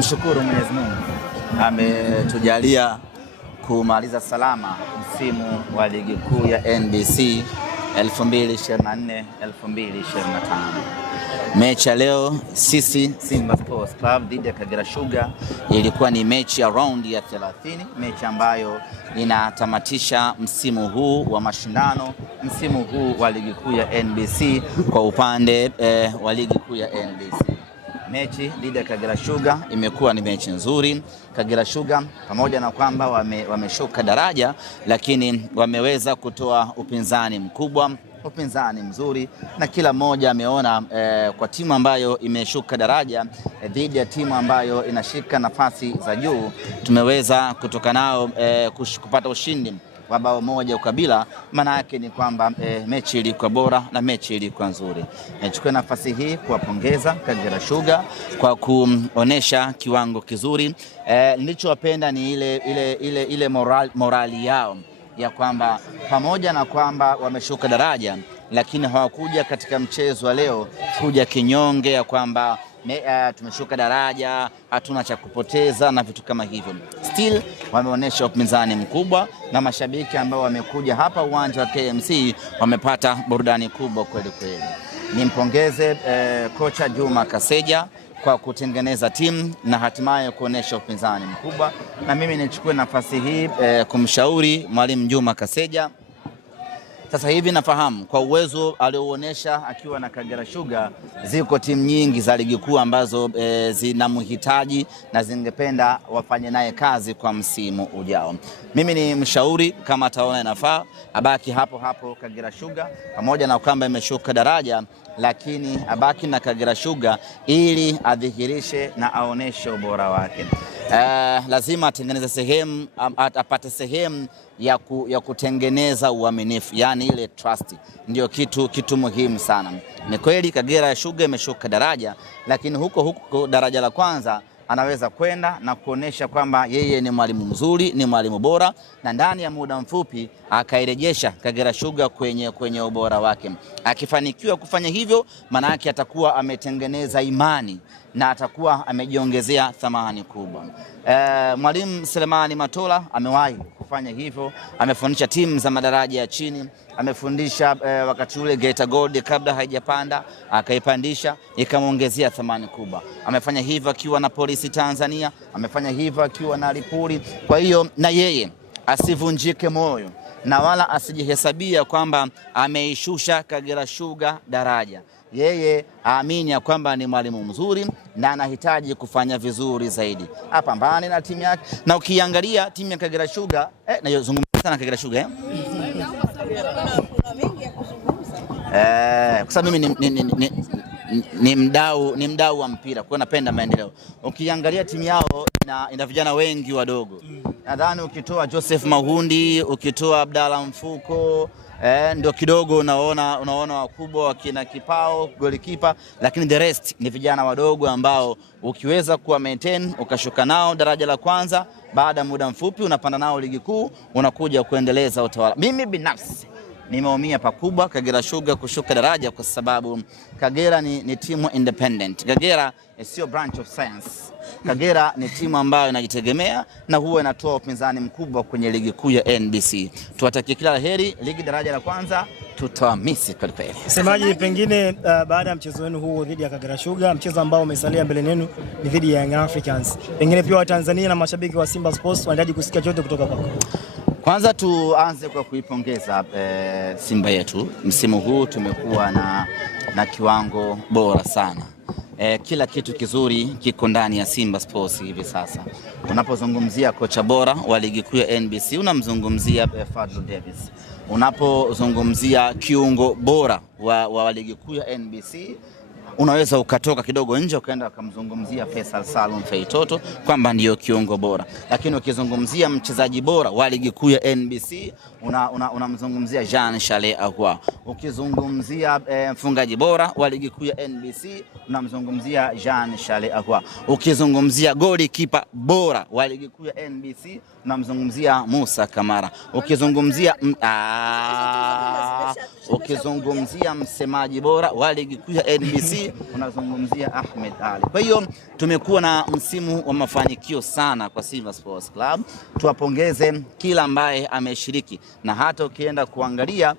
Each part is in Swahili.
Mshukuru Mwenyezi Mungu ametujalia kumaliza salama msimu wa ligi kuu ya NBC 2024-2025. Mechi ya leo sisi Simba Sports Club dhidi ya Kagera Sugar ilikuwa ni mechi ya raundi ya 30, mechi ambayo inatamatisha msimu huu wa mashindano, msimu huu wa ligi kuu ya NBC kwa upande wa ligi kuu ya NBC. Mechi dhidi ya Kagera Sugar imekuwa ni mechi nzuri. Kagera Sugar pamoja na kwamba wameshuka daraja, lakini wameweza kutoa upinzani mkubwa, upinzani mzuri, na kila mmoja ameona kwa timu ambayo imeshuka daraja dhidi ya timu ambayo inashika nafasi za juu, tumeweza kutoka nao kupata ushindi wa bao moja ukabila. Maana yake ni kwamba mechi ilikuwa bora na mechi ilikuwa nzuri. Nichukue nafasi hii kuwapongeza Kagera Sugar kwa kuonesha kiwango kizuri. Nilichowapenda ni ile morali yao ya kwamba pamoja na kwamba wameshuka daraja, lakini hawakuja katika mchezo wa leo kuja kinyonge ya kwamba tumeshuka daraja, hatuna cha kupoteza na vitu kama hivyo. Still wameonyesha upinzani mkubwa, na mashabiki ambao wamekuja hapa uwanja wa KMC wamepata burudani kubwa kweli kweli. Nimpongeze kocha Juma Kaseja kwa kutengeneza timu na hatimaye kuonesha upinzani mkubwa, na mimi nichukue nafasi hii kumshauri mwalimu Juma Kaseja. Sasa hivi nafahamu kwa uwezo aliouonesha akiwa na Kagera Sugar, ziko timu nyingi za ligi kuu ambazo zinamhitaji na zingependa wafanye naye kazi kwa msimu ujao. Mimi ni mshauri, kama ataona inafaa abaki hapo hapo Kagera Sugar, pamoja na kwamba imeshuka daraja, lakini abaki na Kagera Sugar ili adhihirishe na aoneshe ubora wake. Lazima atengeneze sehemu, apate sehemu ya kutengeneza uaminifu, yani ile trust. Ndio kitu muhimu sana. Ni kweli Kagera Sugar imeshuka daraja, lakini huko daraja la kwanza anaweza kwenda na kuonesha kwamba yeye ni mwalimu mzuri, ni mwalimu bora, na ndani ya muda mfupi akairejesha Kagera Sugar kwenye ubora wake. Akifanikiwa kufanya hivyo, maana yake atakuwa ametengeneza imani na atakuwa amejiongezea thamani kubwa. Mwalimu Selemani Matola amewahi kufanya hivyo, amefundisha timu za madaraja ya chini, amefundisha wakati ule Geita Gold kabla haijapanda, akaipandisha ikamuongezea thamani kubwa. Amefanya hivyo akiwa na Polisi Tanzania, amefanya hivyo akiwa na Lipuli. Kwa hiyo na yeye asivunjike moyo na wala asijihesabia kwamba ameishusha Kagera Sugar daraja. Yeye aamini ya kwamba ni mwalimu mzuri na anahitaji kufanya vizuri zaidi, apambane na timu yake. Na ukiangalia timu ya Kagera Sugar na yozungumza sana Kagera Sugar kwa sababu mimi ni mdau wa mpira, kwa napenda maendeleo. Ukiangalia timu yao ina vijana wengi wadogo. Nadhani ukitoa Joseph Mahundi, ukitoa Abdalla Mfuko, ndio kidogo unaona wakubwa wakina Kipao golikipa, lakini the rest ni vijana wadogo ambao ukiweza kuwa maintain ukashuka nao daraja la kwanza, baada muda mfupi unapanda nao ligi kuu, unakuja kuendeleza utawala. Mimi binafsi nimeumia pakubwa Kagera Sugar kushuka daraja, kwa sababu Kagera ni timu independent. Kagera sio branch of science. Kagera ni timu ambayo inajitegemea na huwa inatoa upinzani mkubwa kwenye ligi kuu ya NBC. Tuwatakie kila laheri ligi daraja la kwanza, tutawamisi kweli kweli. Semaji, pengine baada ya mchezo wenu huu dhidi ya Kagera Sugar, mchezo ambao umesalia mbele yenu ni dhidi ya Young Africans, pengine pia Watanzania na mashabiki wa Simba Sports wanahitaji kusikia chote kutoka kwako. Kwanza tuanze kwa kuipongeza Simba yetu. Msimu huu tumekuwa na kiwango bora sana. Kila kitu kizuri kiko ndani ya Simba Sports hivi sasa. Unapozungumzia kocha bora wa ligi kuu ya NBC unamzungumzia Fadlu Davis. Unapozungumzia kiungo bora wa ligi kuu ya NBC unaweza ukatoka kidogo nje ukaenda ukamzungumzia Faisal Salum Feitoto kwamba ndiyo kiungo bora, lakini ukizungumzia mchezaji bora wa ligi kuu ya NBC unamzungumzia Jean Charles Ahoua. Ukizungumzia mfungaji bora wa ligi kuu ya NBC unamzungumzia Jean Charles Ahoua. Ukizungumzia golikipa bora wa ligi kuu ya NBC unamzungumzia Musa Kamara. Ukizungumzia msemaji bora wa ligi kuu ya NBC unazungumzia Ahmed Ali. Kwa hiyo tumekuwa na msimu wa mafanikio sana kwa Simba Sports Club. Tuwapongeze kila ambaye ameshiriki, na hata ukienda kuangalia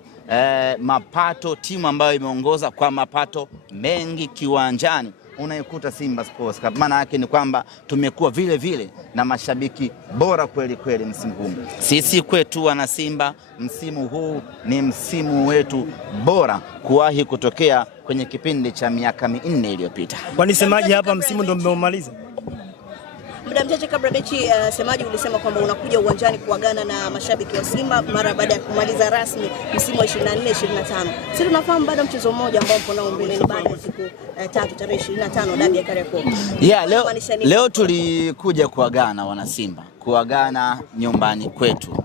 mapato, timu ambayo imeongoza kwa mapato mengi kiwanjani unaikuta Simba Sports Club. Maana yake ni kwamba tumekuwa vile vile na mashabiki bora kweli kweli msimu huu. Sisi kwetu wana Simba, msimu huu ni msimu wetu bora kuwahi kutokea kwenye kipindi cha miaka 4 iliyopita. Kwani semaji hapa msimu ndio mmeumaliza? Muda mchache kabla mechi, semaji ulisema kwamba unakuja uwanjani kuagana na mashabiki wa Simba mara baada ya kumaliza rasmi msimu wa 24-25. Sisi tunafahamu baada ya mchezo mmoja ambao mpo nao mbeleni baada ya siku 3 tarehe 25 dabi ya Kariakoo. Leo tulikuja kuagana wana Simba, kuagana nyumbani kwetu.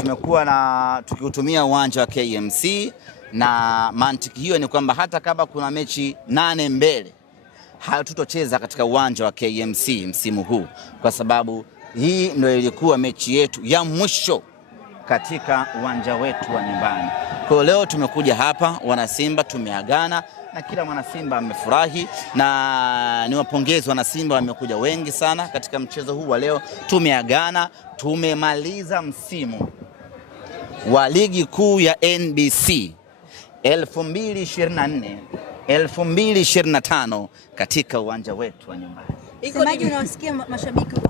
Tumekuwa tukiutumia uwanja wa KMC, na mantiki hiyo ni kwamba hata kama kuna mechi 8 mbele hatutocheza katika uwanja wa KMC msimu huu, kwa sababu hii ndio ilikuwa mechi yetu ya mwisho katika uwanja wetu wa nyumbani. Kwa leo tumekuja hapa wana Simba, tumeagana na kila mwana Simba amefurahi, na niwapongeze wana Simba, wamekuja wengi sana katika mchezo huu wa leo. Tumeagana, tumemaliza msimu wa ligi kuu ya NBC 2024-2025 katika uwanja wetu wa nyumbani. Semaji, unawasikia mashabiki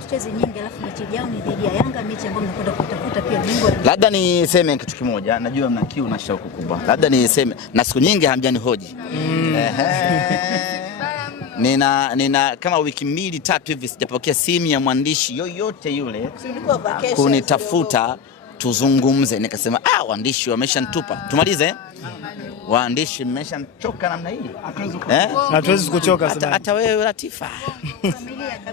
tucheze nyingi, alafu mechi yao ni dhidi ya Yanga, mechi ambayo mnakwenda kutafuta pia bingwa. Labda niseme kitu kimoja, najua mna kiu na shauku kubwa. Labda niseme, na siku nyingi hamjani hoji. Nina kama wiki 2-3 hivi sijapokea simu ya mwandishi yoyote yule kunitafuta tuzungumze. Nikasema waandishi wameshanitupa, tumalize. Waandishi mmeshachoka namna hii. Hatuwezi kuchoka sana. Hata wewe Latifa.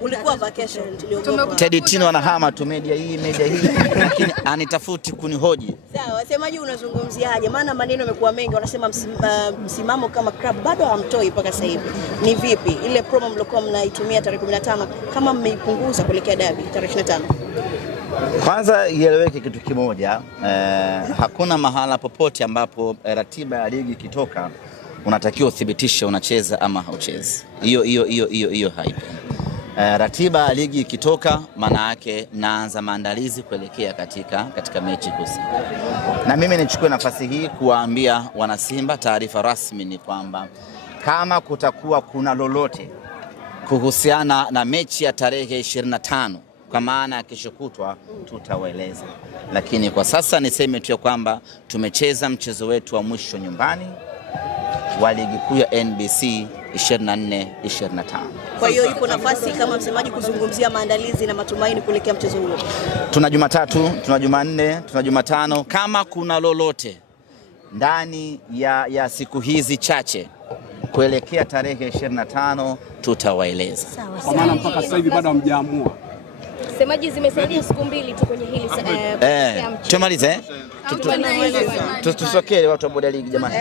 Ulikuwa vacation tuliogopa. Teddy Tino anahama tu media hii lakini anitafuti kunihoji. Sawa, semaji unazungumziaje? Maana maneno yamekuwa mengi, wanasema msimamo kama club bado hamtoi mpaka sasa hivi. Ni vipi ile promo mlikuwa mnaitumia tarehe 15 kama mmeipunguza kuelekea dabi tarehe 25? Kwanza ieleweke kitu kimoja, hakuna mahala popote ambapo ratiba ya ligi ikitoka unatakiwa uthibitishe unacheza ama hauchezi. Hiyo haipo. Ratiba ya ligi ikitoka, maana yake naanza maandalizi kuelekea katika mechi husika. Na mimi nichukue nafasi hii kuwaambia wana Simba, taarifa rasmi ni kwamba kama kutakuwa kuna lolote kuhusiana na mechi ya tarehe 25 kwa maana ya kesho kutwa, tutawaeleza. Lakini kwa sasa niseme tu kwamba tumecheza mchezo wetu wa mwisho nyumbani wa ligi kuu ya NBC 24-25. Kwa hiyo ipo nafasi kama msemaji kuzungumzia maandalizi na matumaini kuelekea mchezo huo. Tuna Jumatatu, tuna Jumanne, tuna Jumatano. Kama kuna lolote ndani ya siku hizi chache kuelekea tarehe 25 tutawaeleza. Kwa maana mpaka sasa hivi bado hamjaamua. Semaji, zimesalia siku 2 tu kwenye hili tumalize tusokee watu wa boda ligi jamani.